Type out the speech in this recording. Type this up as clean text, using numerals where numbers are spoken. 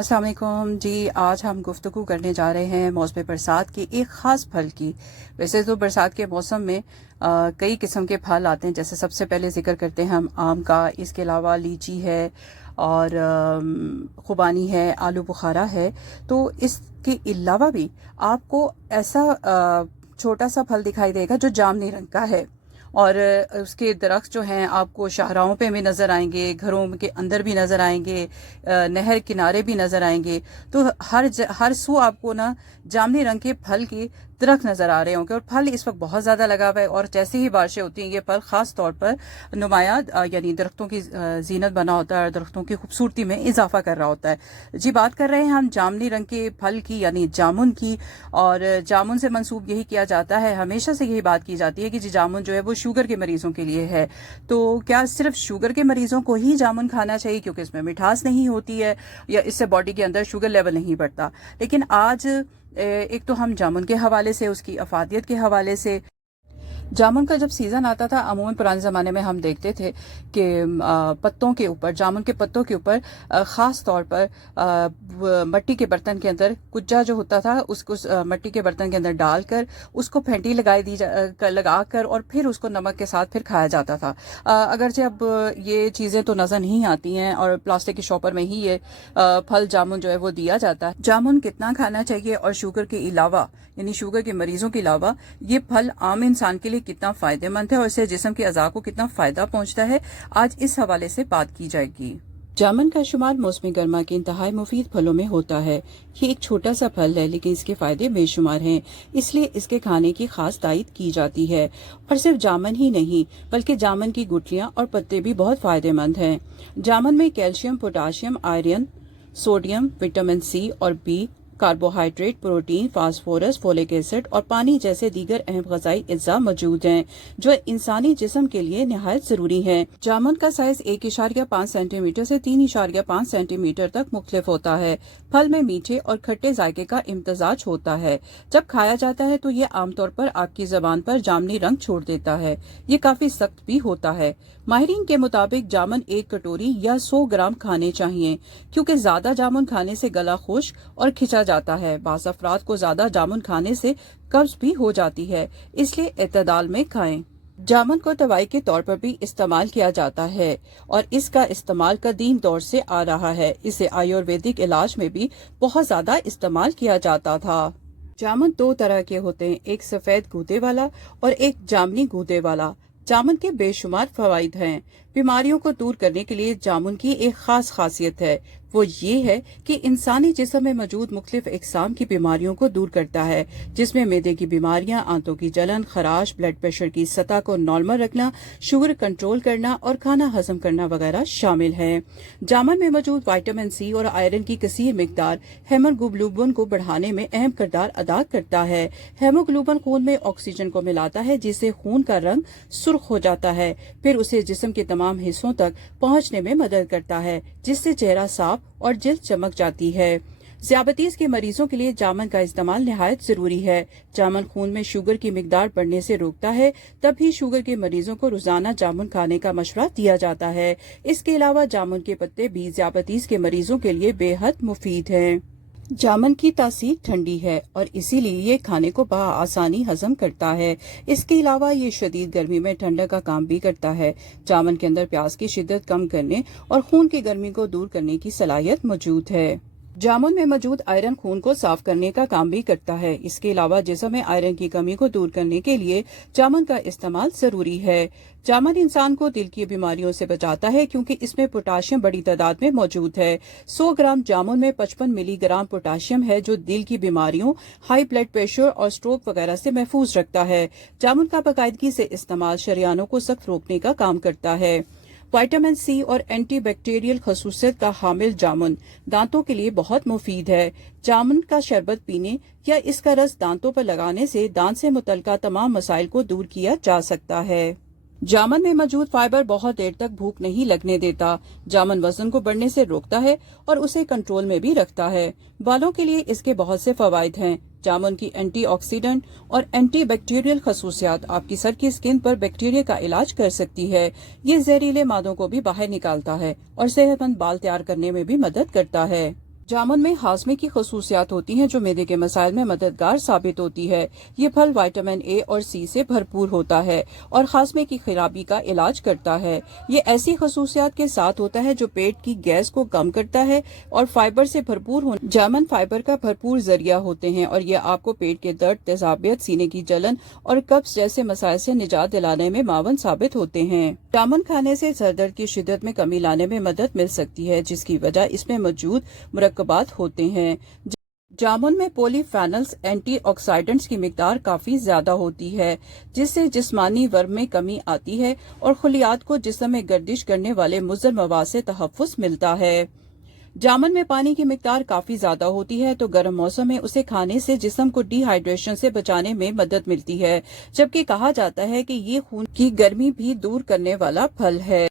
अस्सलाम वालेकुम जी। आज हम गुफ्तगू करने जा रहे हैं मौसम बरसात की एक ख़ास फल की। वैसे तो बरसात के मौसम में कई किस्म के फल आते हैं, जैसे सबसे पहले जिक्र करते हैं हम आम का। इसके अलावा लीची है और खुबानी है, आलू बुखारा है। तो इसके अलावा भी आपको ऐसा छोटा सा फल दिखाई देगा जो जामुनी रंग का है, और उसके दरख्त जो हैं आपको शाहराहों पे भी नज़र आएंगे, घरों के अंदर भी नज़र आएंगे, नहर किनारे भी नज़र आएंगे। तो हर सू आपको ना जामुनी रंग के फल के दरख्त नज़र आ रहे होंगे, और फल इस वक्त बहुत ज़्यादा लगा हुआ है। और जैसे ही बारिशें होती हैं, ये फल ख़ास तौर पर नुमाया यानी दरख्तों की जीनत बना होता है और दरख्तों की खूबसूरती में इजाफा कर रहा होता है। जी, बात कर रहे हैं हम जामुनी रंग के फल की, यानी जामुन की। और जामुन से मंसूब यही किया जाता है, हमेशा से यही बात की जाती है कि जी जामुन जो है वो शुगर के मरीजों के लिए है। तो क्या सिर्फ शुगर के मरीजों को ही जामुन खाना चाहिए क्योंकि इसमें मिठास नहीं होती है, या इससे बॉडी के अंदर शुगर लेवल नहीं बढ़ता? लेकिन आज एक तो हम जामुन के हवाले से, उसकी अफादियत के हवाले से, जामुन का जब सीज़न आता था अमूमन पुराने ज़माने में हम देखते थे कि पत्तों के ऊपर, जामुन के पत्तों के ऊपर ख़ास तौर पर मट्टी के बर्तन के अंदर कुज्जा जो होता था उसको मट्टी के बर्तन के अंदर डालकर उसको फेंटी लगाकर और फिर उसको नमक के साथ फिर खाया जाता था। अगरचे अब ये चीज़ें तो नज़र नहीं आती हैं और प्लास्टिक की शॉपर में ही ये फल जामुन जो है वो दिया जाता है। जामुन कितना खाना चाहिए और शुगर के अलावा, यानी शुगर के मरीजों के अलावा, ये फल आम इंसान के लिए कितना फायदेमंद है और इससे जिस्म के अज़ा को कितना फायदा पहुंचता है, आज इस हवाले से बात की जाएगी। जामुन का शुमार मौसमी गर्मा के इंतहाई मुफीद फलों में होता है। ये एक छोटा सा फल है लेकिन इसके फायदे बेशुमार हैं, इसलिए इसके खाने की खास तायद की जाती है। और सिर्फ जामुन ही नहीं बल्कि जामुन की गुठलियां और पत्ते भी बहुत फायदेमंद हैं। जामुन में calcium, potassium, iron, sodium, vitamin C और B, carbohydrate, protein, phosphorus, folic acid और पानी जैसे दीगर अहम ग़िज़ाई अज्जा मौजूद हैं जो इंसानी जिस्म के लिए निहायत जरूरी हैं। जामुन का साइज 1.5 सेंटीमीटर से 3.5 सेंटीमीटर तक मुख्तलिफ होता है। फल में मीठे और खट्टे जायके का इम्तजाज होता है। जब खाया जाता है तो ये आमतौर पर आपकी जबान पर जामुनी रंग छोड़ देता है। ये काफी सख्त भी होता है। माहिरीन के मुताबिक जामुन 1 कटोरी या 100 ग्राम खाने चाहिए, क्योंकि ज्यादा जामुन खाने से गला खुश्क और खिंचा जाता है। बाज़ अफराद को ज्यादा जामुन खाने से कब्ज भी हो जाती है, इसलिए एतदाल में खाएं। जामुन को दवाई के तौर पर भी इस्तेमाल किया जाता है और इसका इस्तेमाल कदीम दौर से आ रहा है। इसे आयुर्वेदिक इलाज में भी बहुत ज्यादा इस्तेमाल किया जाता था। जामुन 2 तरह के होते हैं, एक सफेद गूदे वाला और एक जामुनी गूदे वाला। जामुन के बेशुमार फवाइद हैं। बीमारियों को दूर करने के लिए जामुन की एक खास खासियत है, वो ये है कि इंसानी जिस्म में मौजूद मुख्तलिफ इकसाम की बीमारियों को दूर करता है, जिसमें मैदे की बीमारियां, आंतों की जलन, खराश, ब्लड प्रेशर की सतह को नॉर्मल रखना, शुगर कंट्रोल करना और खाना हजम करना वगैरह शामिल है। जामुन में मौजूद विटामिन सी और आयरन की कसीर मिकदार हेमोग्लोबिन को बढ़ाने में अहम किरदार अदा करता है। हेमोग्लोबिन खून में ऑक्सीजन को मिलाता है, जिससे खून का रंग सुर्ख हो जाता है, फिर उसे जिस्म के तमाम हिस्सों तक पहुंचने में मदद करता है, जिससे चेहरा साफ और जिल्द चमक जाती है। ज़ियाबतीज़ के मरीजों के लिए जामुन का इस्तेमाल निहायत जरूरी है। जामुन खून में शुगर की मिकदार बढ़ने से रोकता है, तभी शुगर के मरीजों को रोजाना जामुन खाने का मशवरा दिया जाता है। इसके अलावा जामुन के पत्ते भी ज़ियाबतीज़ के मरीजों के लिए बेहद मुफीद हैं। जामुन की तासीर ठंडी है और इसीलिए ये खाने को आसानी हजम करता है। इसके अलावा ये शदीद गर्मी में ठंडक का काम भी करता है। जामुन के अंदर प्यास की शिद्दत कम करने और खून की गर्मी को दूर करने की सलाहियत मौजूद है। जामुन में मौजूद आयरन खून को साफ करने का काम भी करता है। इसके अलावा जिस्म में आयरन की कमी को दूर करने के लिए जामुन का इस्तेमाल जरूरी है। जामुन इंसान को दिल की बीमारियों से बचाता है, क्योंकि इसमें पोटाशियम बड़ी तादाद में मौजूद है। 100 ग्राम जामुन में 55 मिलीग्राम पोटाशियम है, जो दिल की बीमारियों, हाई ब्लड प्रेशर और स्ट्रोक वगैरह से महफूज रखता है। जामुन का बाकायदगी से इस्तेमाल शरियानों को सख्त रोकने का काम करता है। विटामिन सी और एंटी बैक्टीरियल खसूसियत का हामिल जामुन दांतों के लिए बहुत मुफीद है। जामुन का शरबत पीने या इसका रस दांतों पर लगाने से दांत से मुतल्लिका तमाम मसाइल को दूर किया जा सकता है। जामुन में मौजूद फाइबर बहुत देर तक भूख नहीं लगने देता। जामुन वजन को बढ़ने से रोकता है और उसे कंट्रोल में भी रखता है। बालों के लिए इसके बहुत से फवाइद हैं। जामुन की एंटीऑक्सीडेंट और एंटी बैक्टीरियल खसूसियात आपकी सर की स्किन पर बैक्टीरिया का इलाज कर सकती है। ये जहरीले मादों को भी बाहर निकालता है और सेहतमंद बाल तैयार करने में भी मदद करता है। जामुन में हाजमे की खसूसियात होती हैं जो मैदे के मसाइल में मददगार साबित होती है। ये फल विटामिन ए और सी से भरपूर होता है और हाजमे की खराबी का इलाज करता है। ये ऐसी खसूसियात के साथ होता है जो पेट की गैस को कम करता है और फाइबर से भरपूर होने जामुन फाइबर का भरपूर जरिया होते हैं और ये आपको पेट के दर्द, तेजाबियत, सीने की जलन और कब्ज जैसे मसाइल से निजात दिलाने में मावन साबित होते हैं। जामुन खाने से सर दर्द की शिद्दत में कमी लाने में मदद मिल सकती है, जिसकी वजह इसमें मौजूद मुरक्कबात होते हैं। जामुन में पॉलीफेनल्स एंटीऑक्सीडेंट्स की मिकदार काफी ज्यादा होती है, जिससे जिस्मानी वर्म में कमी आती है और खुलियात को जिस्म में गर्दिश करने वाले मुज़र मवाद से तहफ़्फ़ुज़ मिलता है। जामुन में पानी की मिकदार काफी ज्यादा होती है, तो गर्म मौसम में उसे खाने से जिस्म को डिहाइड्रेशन से बचाने में मदद मिलती है, जबकि कहा जाता है कि ये खून की गर्मी भी दूर करने वाला फल है।